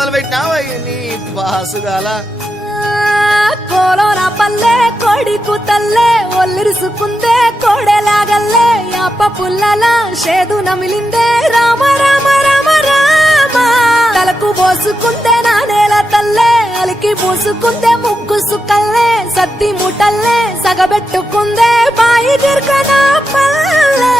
సినిమాలు పెట్టినావా నీ బాసుగాల కోలోన పల్లె కోడి కూతల్లే ఒల్లిరుసుకుందే కోడెలాగల్లే యాప పుల్లల షేదు నమిలిందే రామ రామ రామ రామ తలకు పోసుకుందే నా నేల తల్లే అలికి పూసుకుందే ముగ్గు సుక్కల్లే సద్ది ముటల్లే సగబెట్టుకుందే బాయి గిర్కన పల్లె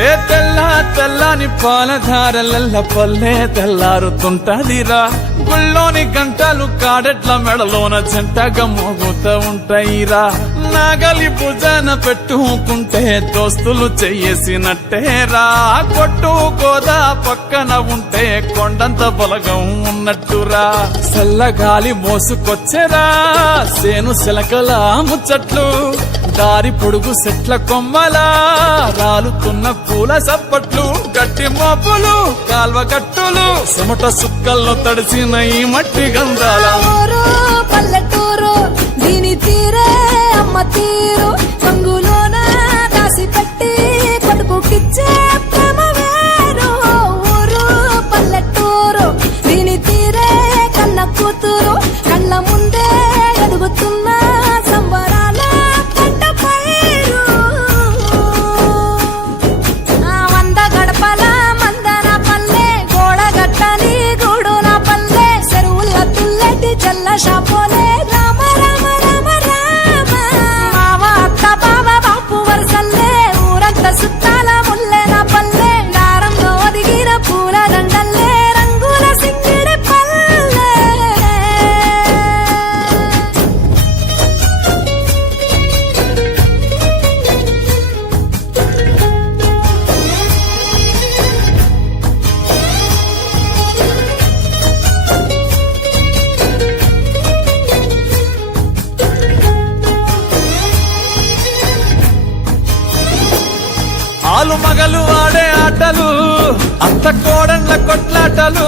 ఏ తెల్ల తెల్లని పాలధారలల్ల పల్లె తెల్లారుతుంటదిరా గుళ్ళోని గంటలు కాడెట్ల మెడలోన జంటగా మోగుతూ ఉంటాయిరా నాగలి భుజాన పెట్టుకుంటే దోస్తులు చెయ్యేసినట్టేరా కొట్టు గోదా పక్కన ఉంటే కొండంత బలగం ఉన్నట్టురా చల్లగాలి మోసుకొచ్చెరా సేను శిలకల ముచ్చట్లు దారి పొడుగు చెట్ల కొమ్మలా రాలుతున్న పూల సప్పట్లు గట్టి మోపులు కాల్వ గట్టులు చెమట సుక్కల్లో తడిసిన ఈ మట్టి గంధాల పల్లెటూరు దీని తీరే అమ్మ తీరు కంగులోన దాసి పెట్టి కొడుకుకిచ్చే ప్రేమ వేరు ఊరు పల్లెటూరు దీని తీరే కన్న కూతురు కళ్ళ ముందే ఎదుగుతున్న సంబరాల పంట పైరు వంద గడపల మందన పల్లె గోడ గట్టని గూడున పల్లె చెరువుల తుల్లటి చల్ల షాపోలే రామ రామ రామ రామ మావ అత్త బావ బాపు వరసల్లే ఊరంత సుత్తాల ముల్లెన పల్లె దారంలో ఒదిగిన పూల దండల్లే రంగుల సింగిడి పల్లె ఆలు మగలు ఆడే ఆటలు అత్త కోడళ్ళ కొట్లాటలు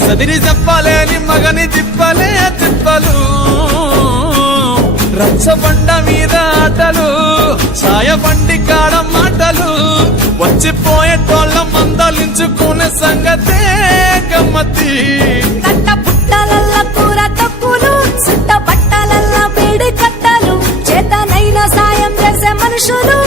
సదిరి చెప్పలేని మగని తిప్పలే తిప్పలు రచ్చబండ మీద ఆటలు ఛాయబండి కాడ మాటలు వచ్చిపోయేటోళ్ళ మందలించుకునే సంగతే గమ్మతి కట్ట పుట్టలల్ల కూర తక్కులు సుట్ట బట్టలల్ల వేడి కట్టలు చేతనైన సాయం చేసే మనుషులు